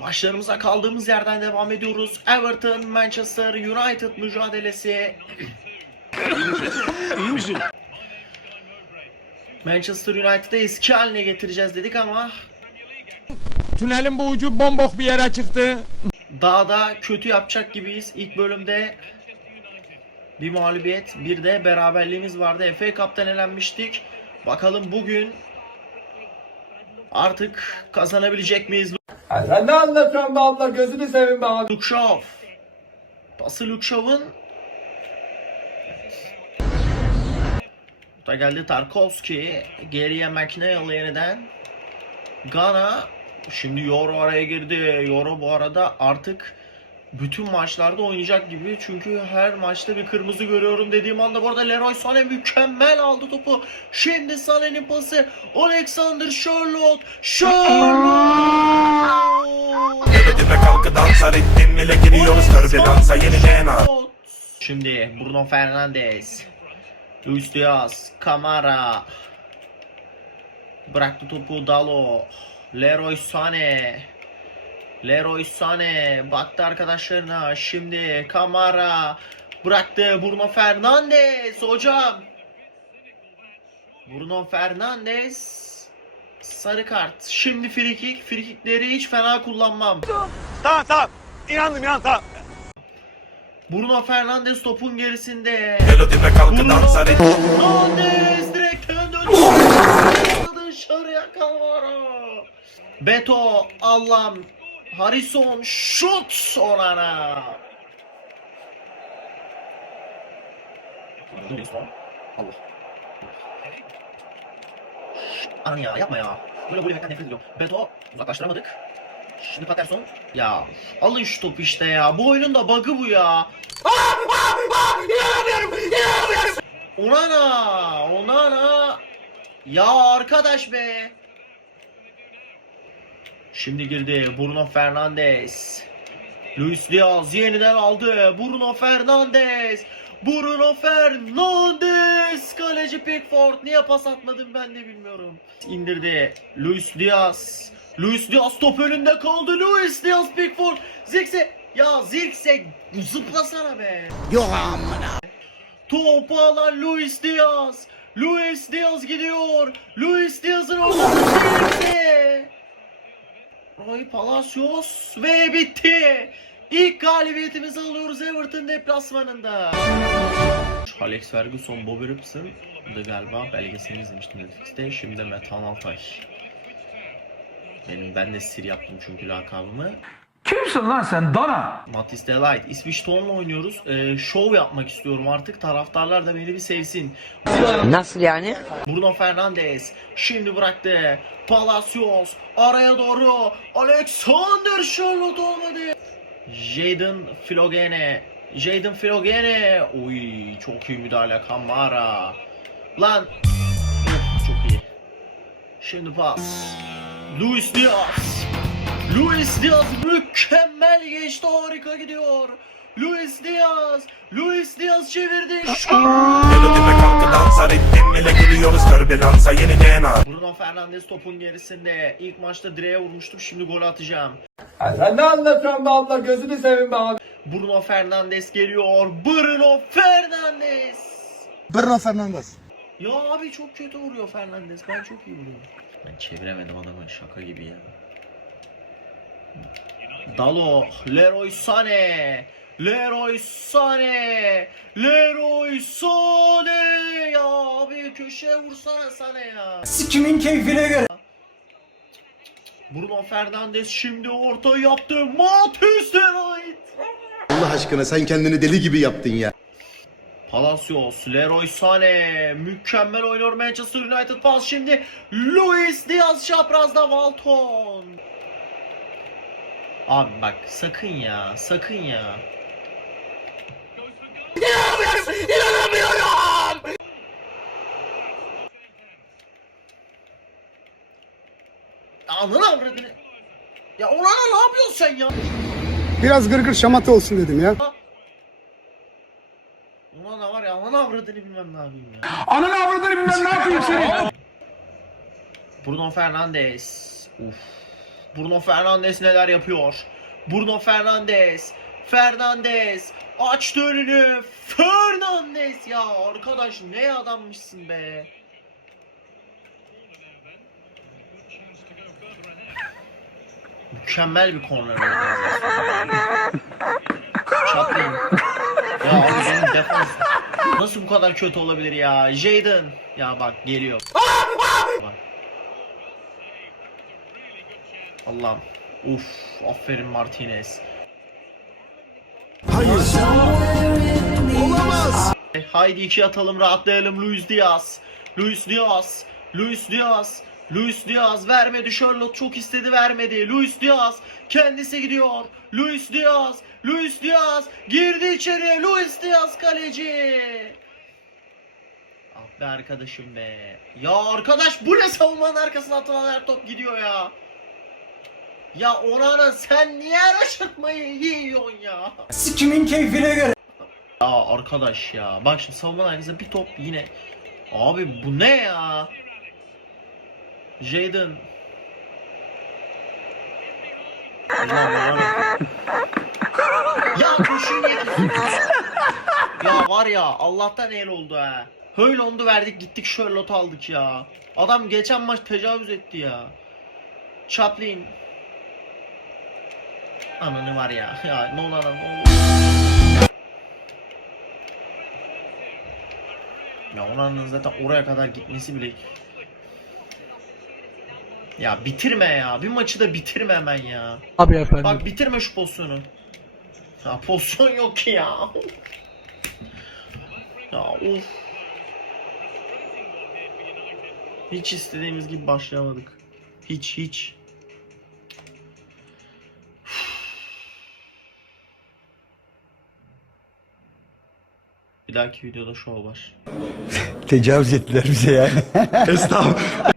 Maçlarımıza kaldığımız yerden devam ediyoruz. Everton Manchester United mücadelesi. İyi misin? Manchester United'ı eski haline getireceğiz dedik ama Tünelin bu ucu bombok bir yere çıktı. daha da kötü yapacak gibiyiz. İlk bölümde bir mağlubiyet, bir de beraberliğimiz vardı. FA Cup'tan elenmiştik. Bakalım bugün artık kazanabilecek miyiz? Ya sen ne anlatıyorsun be abla gözünü seveyim be abi. Shaw. Pası Shaw'ın. Da geldi Tarkovski. Geriye McNeil yeniden. Gana. Şimdi Euro araya girdi. Euro bu arada artık bütün maçlarda oynayacak gibi. Çünkü her maçta bir kırmızı görüyorum dediğim anda bu arada Leroy Sané mükemmel aldı topu. Şimdi Sané'nin pası. Alexander yeni DNA Şimdi Bruno Fernandes. Luis Diaz. Kamara. Bıraktı topu Dalo. Leroy Sané. Leroy Sané baktı arkadaşlarına. Şimdi Kamara bıraktı Bruno Fernandes hocam. Bruno Fernandes sarı kart. Şimdi frikik. Frikikleri hiç fena kullanmam. Tamam tamam. İnandım inan tamam. Bruno Fernandes topun gerisinde. Bruno Fernandes direkten döndü. Dışarıya Kamara. Beto Allam Harrison şut Onana. Allah. Anan ya yapma ya. Böyle gol yemekten nefret ediyorum. Beto uzaklaştıramadık. Şimdi Patterson. Ya alın şu topu işte ya. Bu oyunun da bug'ı bu ya. Onana! Onana! Ya arkadaş be! Şimdi girdi Bruno Fernandes. Luis Diaz yeniden aldı. Bruno Fernandes. Bruno Fernandes. Kaleci Pickford. Niye pas atmadım ben de bilmiyorum. İndirdi. Luis Diaz. Luis Diaz top önünde kaldı. Luis Diaz Pickford. Zirkse. Ya Zirkse zıplasana be. Topu alan Luis Diaz. Luis Diaz gidiyor. Luis Diaz'ın ortası. Roy Palacios ve bitti. İlk galibiyetimizi alıyoruz Everton deplasmanında. Alex Ferguson, Bobby Robson da galiba belgeselini izlemiştim Netflix'te. Şimdi Metan Altay. Benim ben de Sir yaptım çünkü lakabımı. Kimsin lan sen Dana? Mattis Delight. İsviç Ton'la oynuyoruz. Ee, şov yapmak istiyorum artık. Taraftarlar da beni bir sevsin. Nasıl yani? Bruno Fernandes şimdi bıraktı. Palacios araya doğru. Alexander Charlotte olmadı. Jadon Filogene. Jadon Filogene. Uy çok iyi müdahale Kamara. Lan. Of, çok iyi. Şimdi pas. Luis Diaz. Luis Diaz mükemmel geçti harika gidiyor. Luis Diaz. Luis Diaz çevirdi. Yeni DNA Bruno Fernandes topun gerisinde. İlk maçta direğe vurmuştum. Şimdi gol atacağım. Ya sen ne anlatıyorsun be abla gözünü seveyim be abi. Bruno Fernandes geliyor. Bruno Fernandes. Bruno Fernandes. Ya abi çok kötü vuruyor Fernandes. Ben çok iyi vuruyorum. Ben çeviremedim adamı şaka gibi ya. Dalo, Leroy Sané. Leroy Sané. Leroy Sané. Ya abi köşeye vursana Sané ya. Sikimin keyfine göre. Bruno Fernandes şimdi orta yaptı. Matheus Delight. Allah aşkına sen kendini deli gibi yaptın ya. Palacios, Leroy Sané, mükemmel oynuyor Manchester United pas şimdi. Luis Diaz çaprazda Walton. Abi bak sakın ya, sakın ya. İnanamıyorum, İnanamıyorum. Ananı avradını. Ya ona ne yapıyorsun sen ya? Biraz gırgır şamata olsun dedim ya. Ulan var ya ananı avradını bilmem ne yapayım ya. Ananı avradını bilmem ne yapayım seni. Bruno Fernandes. Uf. Bruno Fernandes neler yapıyor? Bruno Fernandes. Fernandes. Açtı önünü. Fernandes ya arkadaş ne adammışsın be. Mükemmel bir korner. Çatlayın. Ya abi benim defans nasıl bu kadar kötü olabilir ya? Jadon. Ya bak geliyor. Bak. Allah'ım. Uf, aferin Martinez. Hayır. Olamaz. Haydi iki atalım rahatlayalım Luis Diaz. Luis Diaz. Luis Diaz. Luis Diaz vermedi Charlotte çok istedi vermedi. Luis Diaz kendisi gidiyor. Luis Diaz. Luis Diaz girdi içeriye. Luis Diaz kaleci. Ah be arkadaşım be. Ya arkadaş bu ne savunmanın arkasına atılan her top gidiyor ya. Ya Onana sen niye aşırtmayı yiyorsun ya? Sikimin keyfine göre. Ya arkadaş ya. Bak şimdi savunmanın arkasında bir top yine. Abi bu ne ya? Var ya. Ya koşun yetin. Ya var ya Allah'tan el oldu ha. Höylond'u verdik gittik Charlotte aldık ya. Adam geçen maç tecavüz etti ya. Chaplin. Ananı var ya. Ya ne olur ne olur. Ya Onana'nın zaten oraya kadar gitmesi bile... Ya bitirme ya. Bir maçı da bitirme hemen ya. Abi efendim. Bak bitirme şu pozisyonu. Ya pozisyon yok ki ya. ya of. Hiç istediğimiz gibi başlayamadık. Hiç hiç. Dahaki videoda şov var. Tecavüz ettiler bize yani. Estağfurullah.